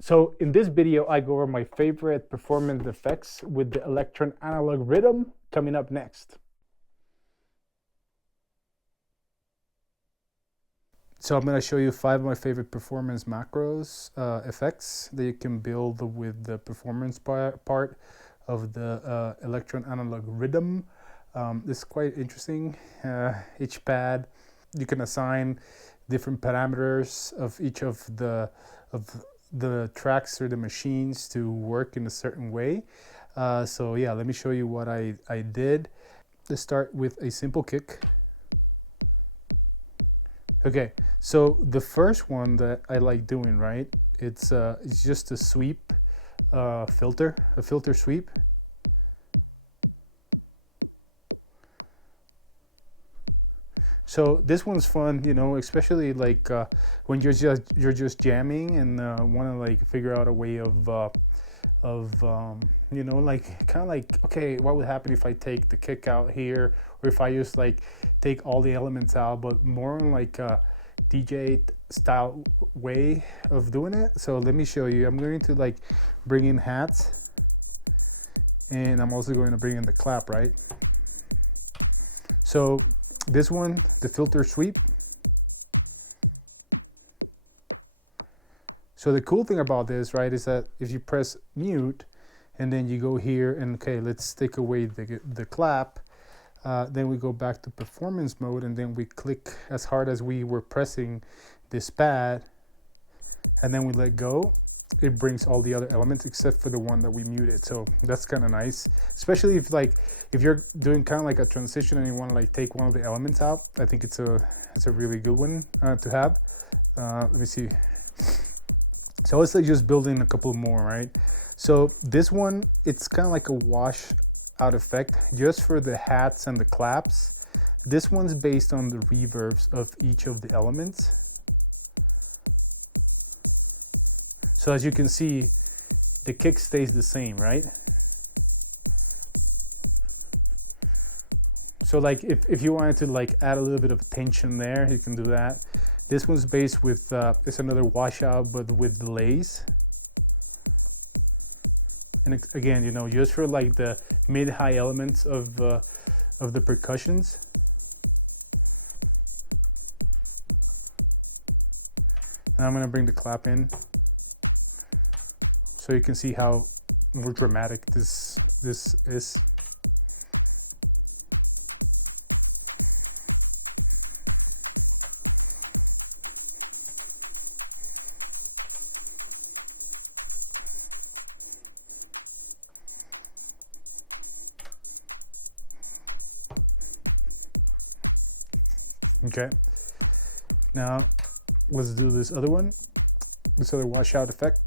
So in this video, I go over my favorite performance effects with the Elektron analog Rytm coming up next. So I'm going to show you 5 of my favorite performance macros effects that you can build with the performance part of the Elektron analog Rytm. This is quite interesting. Each pad, you can assign different parameters of each of the tracks or the machines to work in a certain way. So yeah, let me show you what I did. Let's start with a simple kick. Okay, so the first one that I like doing, right, it's just a sweep filter, a filter sweep. So this one's fun, you know, especially like when you're just jamming and want to like figure out a way of you know, like kind of like, okay, what would happen if I take the kick out here, or if I just like take all the elements out, but more on like a DJ style way of doing it. So let me show you. I'm going to like bring in hats, and I'm also going to bring in the clap, right? So this one, the filter sweep. So the cool thing about this, right, is that if you press mute and then you go here and, okay, let's take away the clap, then we go back to performance mode, and then we click as hard as we were pressing this pad, and then we let go. It brings all the other elements except for the one that we muted. So that's kind of nice, especially if you're doing kind of like a transition and you want to like take one of the elements out. I think it's a really good one to have. Let me see. So let's like just building a couple more, right? So this one, it's kind of like a wash out effect just for the hats and the claps. This one's based on the reverbs of each of the elements. So as you can see, the kick stays the same, right? So like if you wanted to like add a little bit of tension there, you can do that. This one's based with, it's another washout, but with delays. And again, you know, just for like the mid-high elements of the percussions. And I'm gonna bring the clap in, so you can see how more dramatic this is. Okay, now let's do this other one, this other washout effect.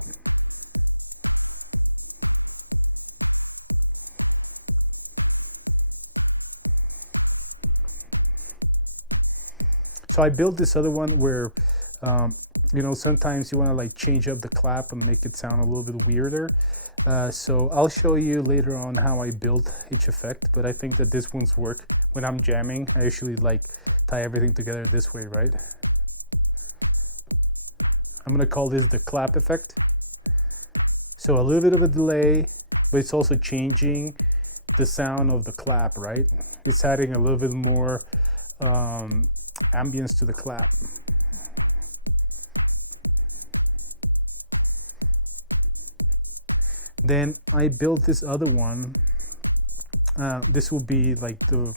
So I built this other one where, you know, sometimes you want to like change up the clap and make it sound a little bit weirder. So I'll show you later on how I built each effect, but I think that this one's work when I'm jamming. I usually like tie everything together this way, right? I'm gonna call this the clap effect. So a little bit of a delay, but it's also changing the sound of the clap, right? It's adding a little bit more ambience to the clap. Then I built this other one. This will be like the,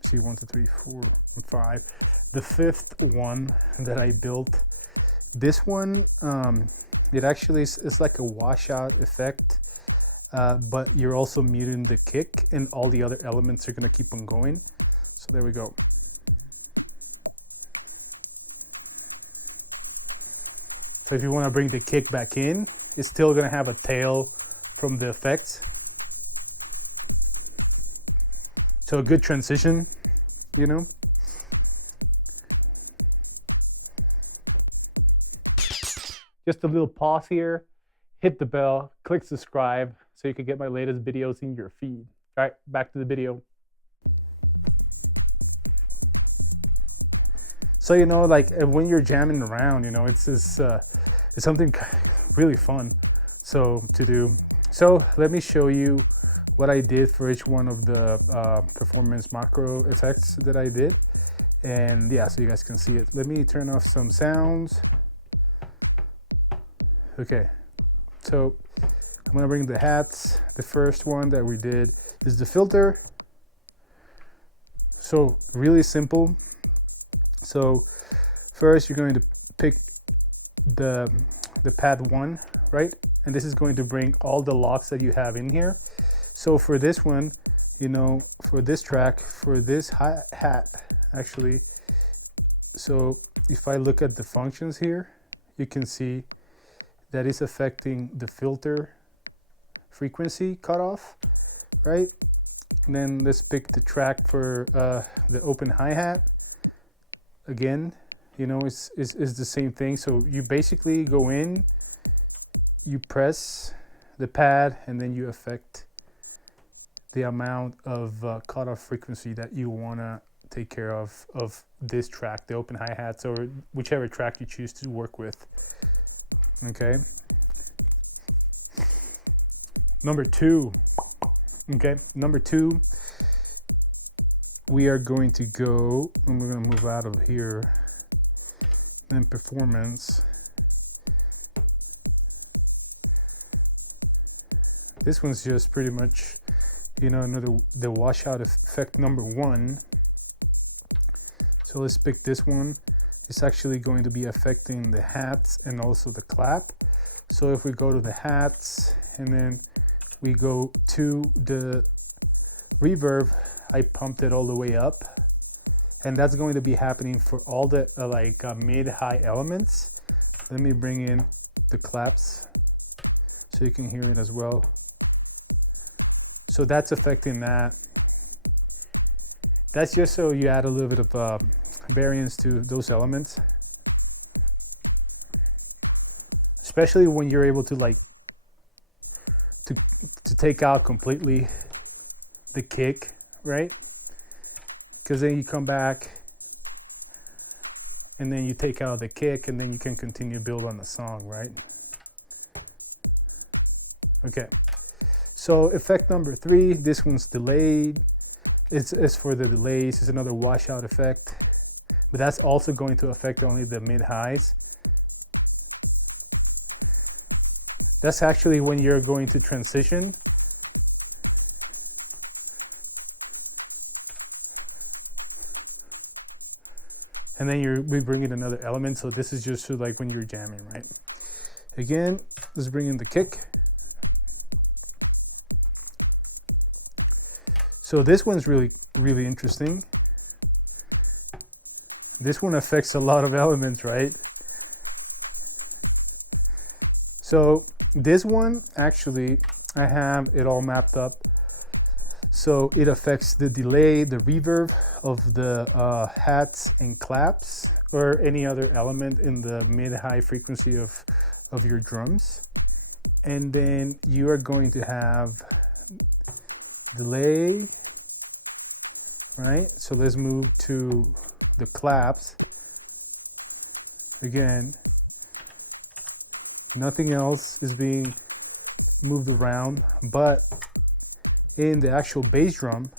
see, 1, 2, 3, 4, 5. The 5th one that I built. This one, it actually is like a washout effect, but you're also muting the kick, and all the other elements are gonna keep on going. So there we go. So if you want to bring the kick back in, it's still going to have a tail from the effects. So a good transition, you know. Just a little pause here, hit the bell, click subscribe so you can get my latest videos in your feed. All right, back to the video. So like when you're jamming around, it's something really fun so to do. So let me show you what I did for each one of the performance macro effects that I did. And yeah, so you guys can see it. Let me turn off some sounds. Okay, so I'm gonna bring the hats. The first one that we did is the filter. So really simple. So first you're going to pick the pad 1, right? And this is going to bring all the locks that you have in here. So for this one, for this track, for this hat, actually, so if I look at the functions here, you can see that is affecting the filter frequency cutoff, right? And then let's pick the track for the open hi-hat. Again, it's the same thing. So you basically go in, you press the pad, and then you affect the amount of cutoff frequency that you want to take care of this track, the open hi-hats, or whichever track you choose to work with. Okay. Number two, we are going to go, and we're going to move out of here, then performance. This one's just pretty much, the washout effect number 1. So let's pick this one. It's actually going to be affecting the hats and also the clap. So if we go to the hats and then we go to the reverb, I pumped it all the way up. And that's going to be happening for all the mid-high elements. Let me bring in the claps so you can hear it as well. So that's affecting that. That's just so you add a little bit of variance to those elements. Especially when you're able to to take out completely the kick, right? Because then you come back and then you take out the kick and then you can continue to build on the song, right? Okay. So effect number 3, this one's delayed. It's for the delays. It's another washout effect, but that's also going to affect only the mid-highs. That's actually when you're going to transition. And then we bring in another element. So this is just like when you're jamming, right? Again, let's bring in the kick. So this one's really, really interesting. This one affects a lot of elements, right? So this one, actually, I have it all mapped up. So it affects the delay, the reverb of the hats and claps, or any other element in the mid-high frequency of your drums. And then you are going to have delay, right? So let's move to the claps. Again, nothing else is being moved around, but in the actual bass drum,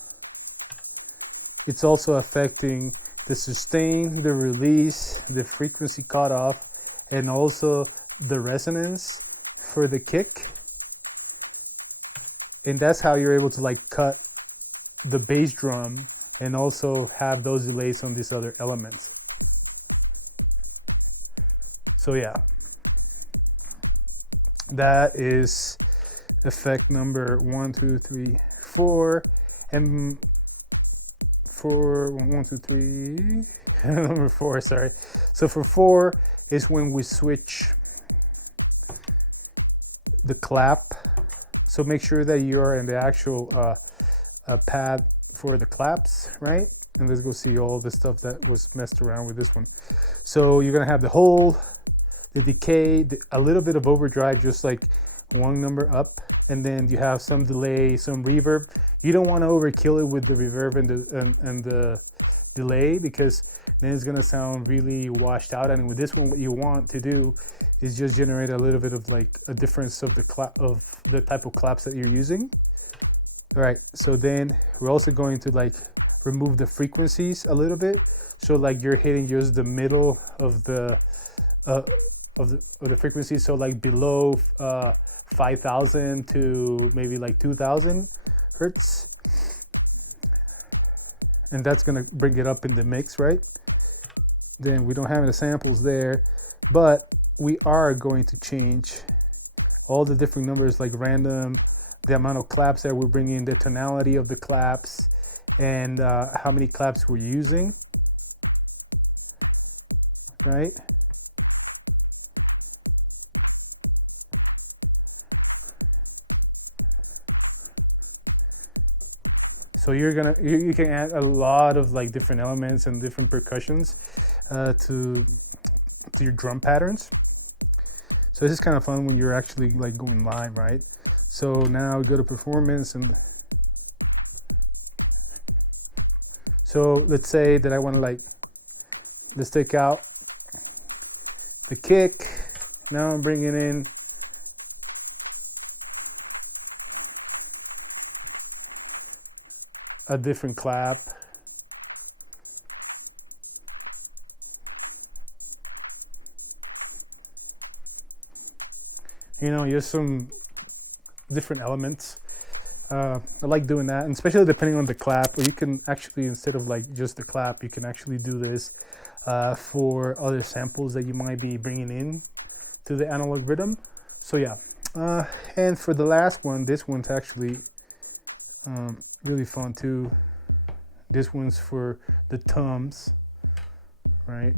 it's also affecting the sustain, the release, the frequency cutoff, and also the resonance for the kick. And that's how you're able to cut the bass drum and also have those delays on these other elements. So yeah, that is effect number 1, 2, 3, 4, and for 1, 2, 3, number 4, sorry. So for 4 is when we switch the clap. So make sure that you're in the actual pad for the claps, right? And let's go see all the stuff that was messed around with this one. So you're gonna have the hold, the decay, a little bit of overdrive, just like one number up, and then you have some delay, some reverb. You don't want to overkill it with the reverb and the delay, because then it's gonna sound really washed out. And with this one, what you want to do is just generate a little bit of like a difference of the type of claps that you're using. All right, so then we're also going to like remove the frequencies a little bit, so like you're hitting just the middle of the frequency, so like below 5,000 to maybe like 2,000 hertz, and that's gonna bring it up in the mix, right? Then we don't have any samples there, but we are going to change all the different numbers, like random, the amount of claps that we're bringing, the tonality of the claps, and how many claps we're using, right? So you can add a lot of like different elements and different percussions to your drum patterns. So this is kind of fun when you're actually like going live, right? So now we go to performance, and so let's say that I want to like, let's take out the kick. Now I'm bringing in a different clap. You know, just some different elements. I like doing that, and especially depending on the clap. Or you can actually, instead of like just the clap, you can actually do this for other samples that you might be bringing in to the analog rhythm. So yeah, and for the last one, this one's actually really fun too. This one's for the toms, right?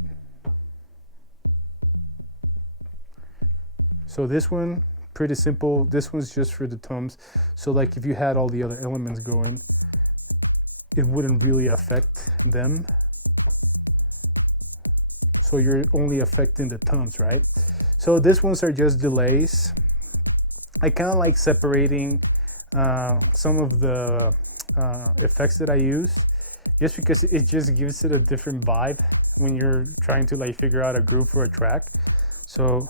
So this one, pretty simple. This one's just for the toms. So like if you had all the other elements going, it wouldn't really affect them. So you're only affecting the toms, right? So these ones are just delays. I kind of like separating some of the effects that I use, just because it just gives it a different vibe when you're trying to like figure out a groove for a track. So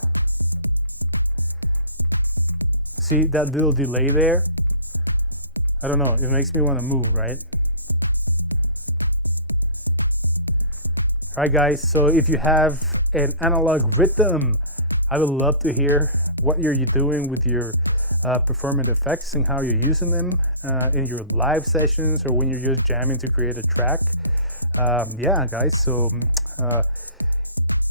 see that little delay there? I don't know, it makes me want to move, right? All right, guys, so if you have an analog rhythm, I would love to hear what you're doing with your performance effects and how you're using them in your live sessions or when you're just jamming to create a track. Yeah, guys, so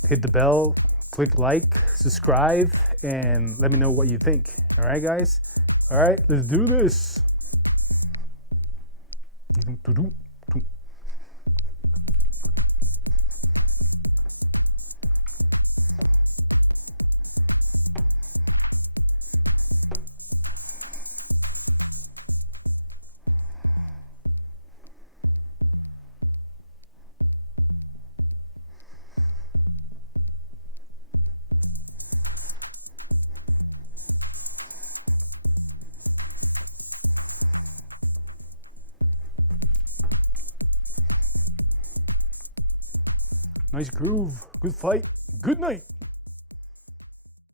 hit the bell, click like, subscribe, and let me know what you think. All right, guys? All right, let's do this. Nice groove, good fight, good night.